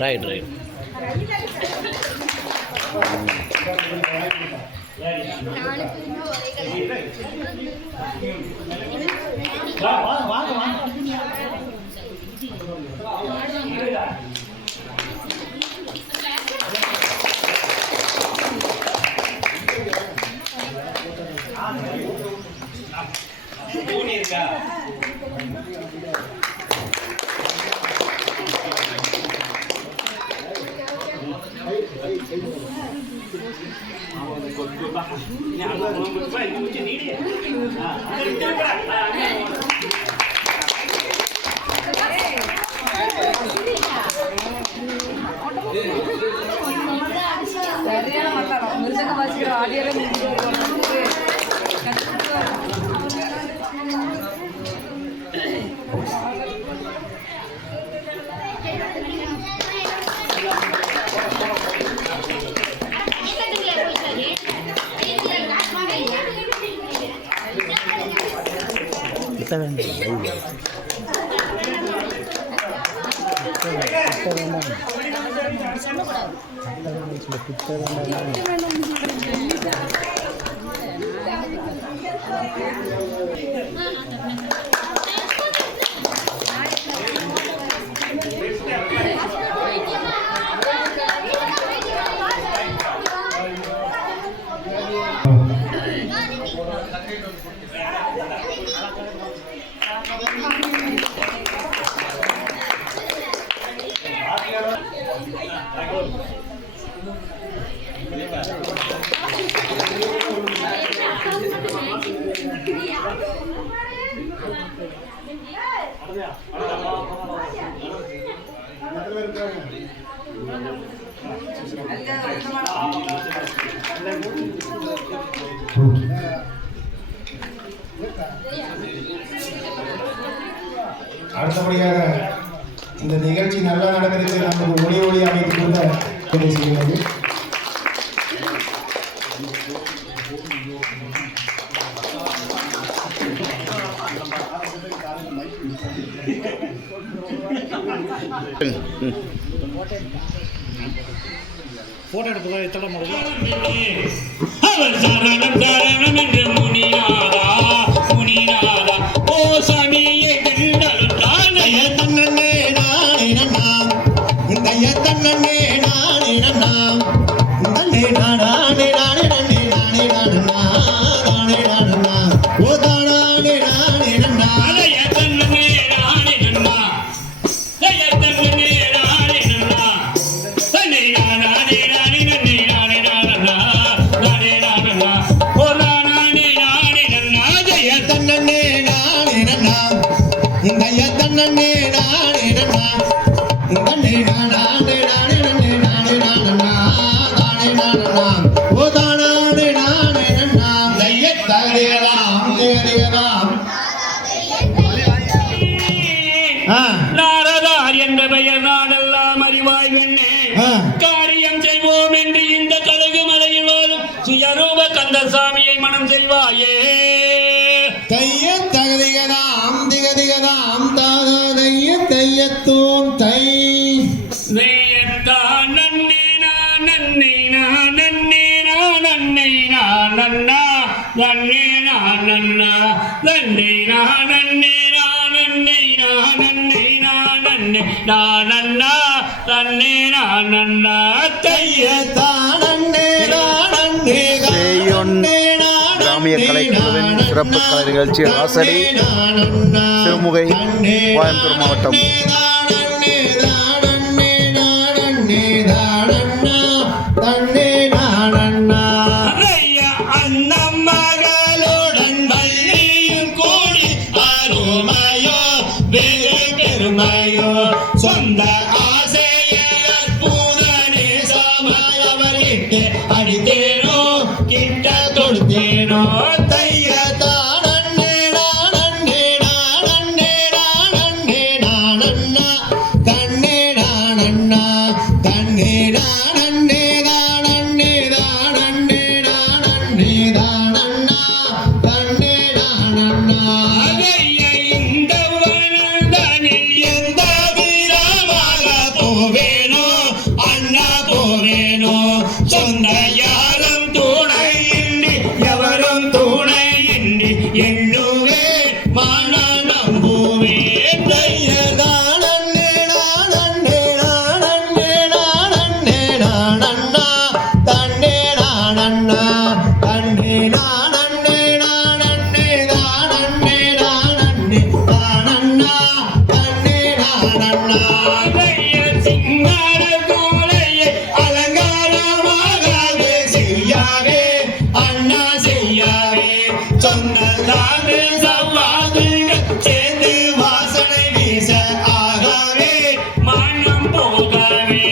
Right right. சரியான மத்தாரம் மிருதங்க வாசிக்கிற ஆடியோல அடுத்தபடியாக இந்த நிகழ்ச்சி நல்லா நடக்கிறது நமக்கு ஒளி அமைத்து கொண்ட செய்கிறது. போட்டோ எடுக்கலாம் எத்தனை முடியும் நாரதார் என்ற பெயர் நாடெல்லாம் அறிவாய் வெண்ணே காரியம் செய்வோம் என்று இந்த கழுகு மலையில் வாழும் சுயரூப கந்தசாமியை மனம் செய்வாயே. தைய தகதிகதாம் திகதிகதாம் தாதைய தையத்தோம் தை வேத்தா நன்னே நான் நன்னே நான் நன்னே நான் நன்னே நான் நன்னா நன்னே நான் நன்னா நன்னே நான் நன்னே நான் நன்னே நான் நன்னே நான் நன்னே நான் நன்னா நன்னே நான் நன்னா தைய தானே நானே கிராமிய கலைக்குழுவின் சிறப்பு கலை நிகழ்ச்சி ஆசடி சிறுமுகை கோயம்புத்தூர் மாவட்டம். சொந்த ஆசையை அற்புதனே சமயவரிட்டு அடித்தேனோ கிட்ட தொடுத்தேனோ தைய தானே நானே நானே நானே நானண்ணா தன்னே நானண்ணா தன்னே நானே போவேனோ சொந்த யாரும் துணை இன்றி எவரும் துணை இன்றி எண்ணுவே மன நம்புவே சொன்னதாது சவாதுகள் சேர்ந்து வாசனை வீச ஆகவே மனம் போகவே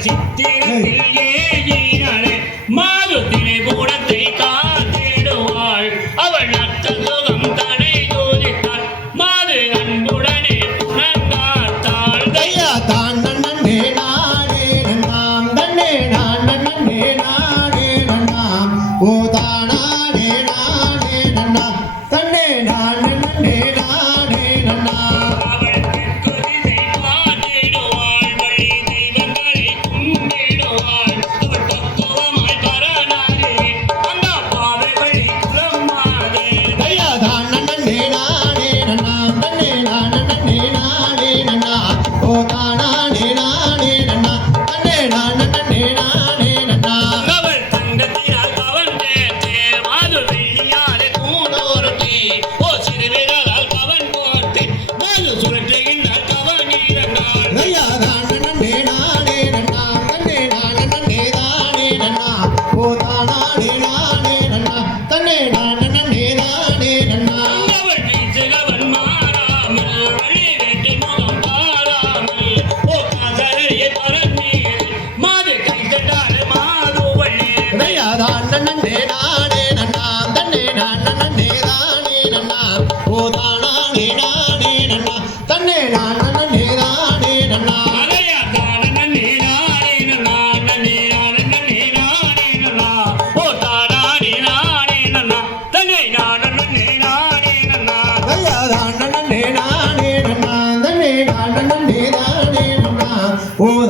சித்திரத்தில்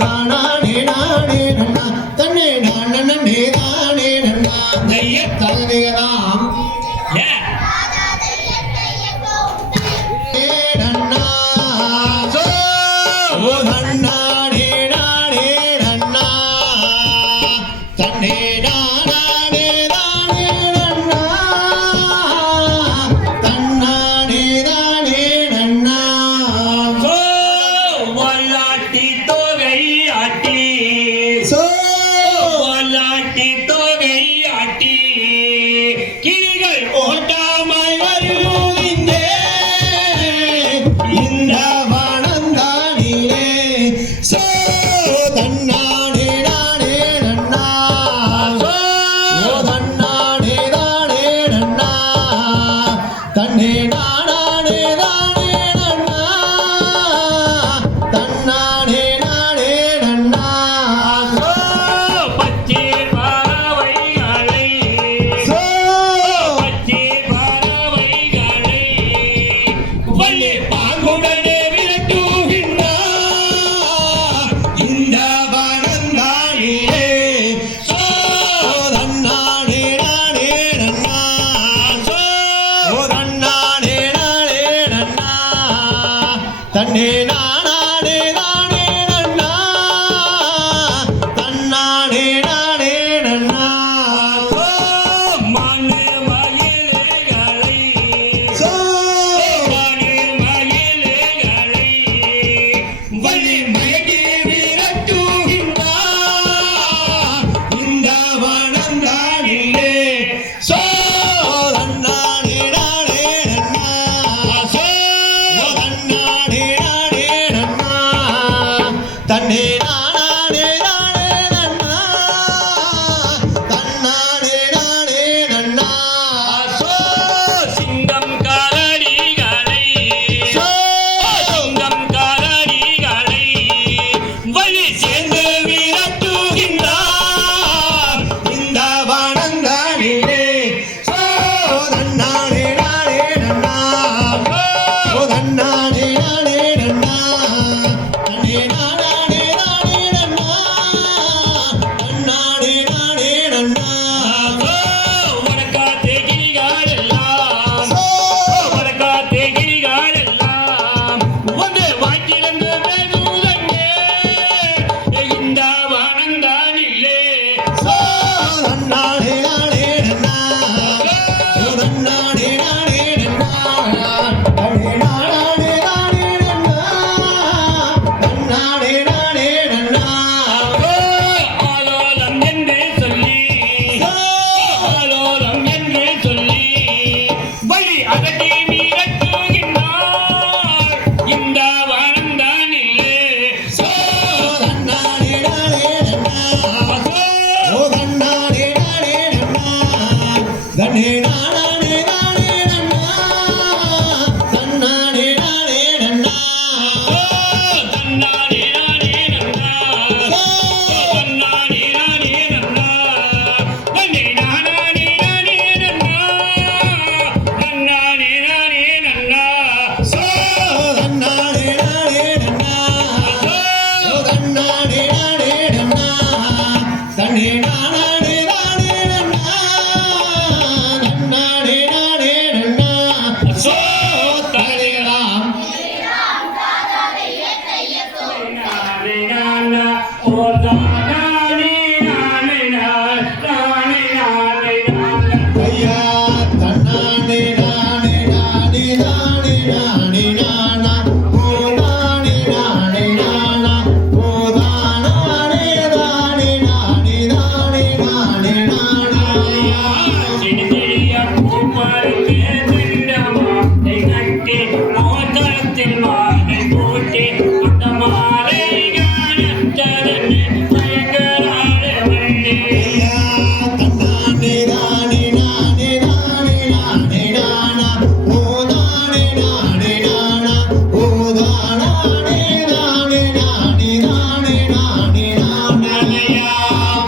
தானே நானே நன்னா தன்னே நானே தானே நன்னா தைய தகதிகதாம் ஏன் நன்னா சோ ஓ தன்னானே நானே நன்னா தன்னே நானே தானே நன்னா தன்னானே தானே நன்னா சோ வல்லாட்டி தொகை ஆட்டி சோ வல்லாட்டி தொகை ஆட்டி கிளிகள் ஓட்டாமல் வருவோம் இங்கே இந்த வனந்தானிலே சோ தன்னானே நானே நன்னா சோ ஓ தன்னானே தானே நன்னா தன்னே நானே தானே நன்னா தன்னானே நானே நன்னா சோ பச்சை பறவைகளை சோ பச்சை பறவைகளை வள்ளி பாங்குடனே விரட்டுகின்றார் இந்த வனந்தானிலே சோ தன்னானே நானே நன்னா சோ ஓ தன்னானே நானே நன்னா தன்னே நானே தானே நன்னா தன்னானே நானே நன்னா சோ மண்ணு மயில்களை சோ மண்ணு மயில்களை வள்ளி மயக்கி விரட்டுகின்றார் இந்த வனந்தானிலே சோ தன்னானே நானே நன்னா சோ ஓ தன்னானே நானே நன்னா தன்னே நானே தானே நன்னா தன்னானே நானே நன்னா சோ சிங்கம் காலடிகளை சோ சிங்கம் காலடிகளை வழி சேர்ந்து விரட்டுகின்றார் இந்த வனந்தானிலே சோ தன்னானே நானே நன்னா ஓ தன்னானே நானே நன்னா தன்னே நானே தானே நன்னா தன்னானே நானே நன்னா வடக்காத்தே கிளிகள் எல்லாம் சோ வடக்காத்தே கிளிகள் எல்லாம் வந்து வாக்கிலிருந்து பேசுதங்கே இந்த வனந்தானிலே சோ தன்னானே நானே நன்னா ஓ தன்னானே நானே நன்னா தன்னே நானே தானே நன்னா தன்னானே நானே நன்னா ஆலோலம் என்று சொல்லி ஆலோலம் என்று சொல்லி வழி அகட்டி மீறட்டுகின்றார் இந்த வனந்தானிலே சோ தன்னானே நானே நன்னா ஓ தன்னானே நானே நன்னா தன்னே நானே தானே நன்னா தன்னானே நானே நன்னா தன்னானே நானே நன்னா தன்னானே நானே நன்னா தன்னே நானே நானே நன்னா தன்னானே நானே நன்னா சோ தன்னானே நானே நன்னா ஓ தன்னானே நானே நன்னா தன்னே நானே தானே நன்னா தன்னானே நானே நன்னா சோ தகதிகதாம் நானே நானா ஓ நானே நானே நானே நானே நானே ஐயா தன்னானே நானே நானே நானே நானே நானா ஓ நானே நானே நானா ஓ தானே தானே நானே நானே நானே நானா சிடி சிடியா பூமாருக்கு திண்டமாலை கட்டி மோதலத்தில் மாலை போட்டி அந்த மாலை காணத்தரன்னு பயங்கராளே வள்ளி ஐயா தன்னானே நானே நானே நானே நானே நானா ஓ நானே நானே நானா ஓ தானே தானே நானே நானே நானே நானா நானையா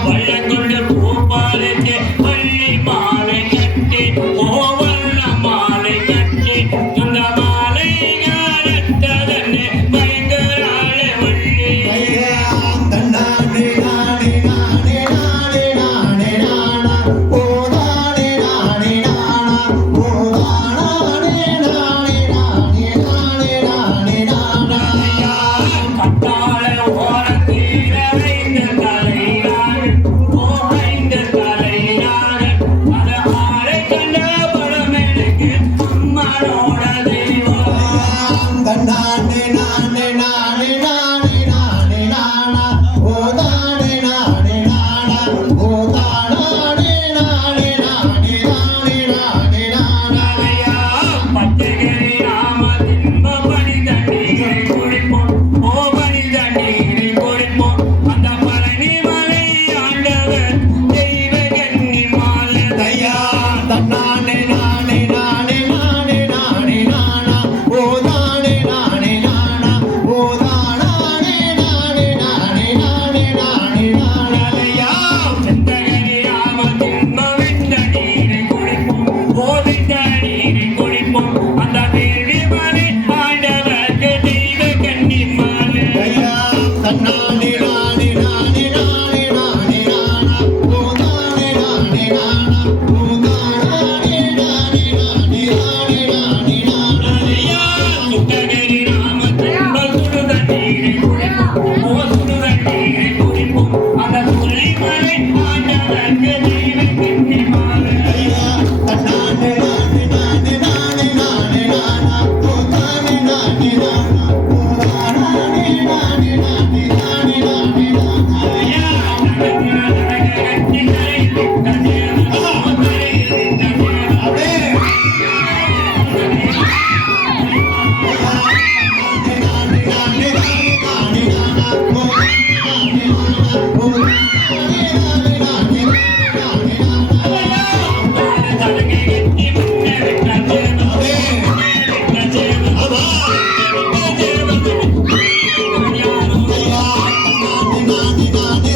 பள்ளங்கொண்டு பூப்பாலுக்கு வள்ளி மாலை கட்டி ஓவல்ல மாலை கட்டி அந்த மாலை காணத்தரன்னு பயங்கராளே வள்ளி ஐயா நானே நானே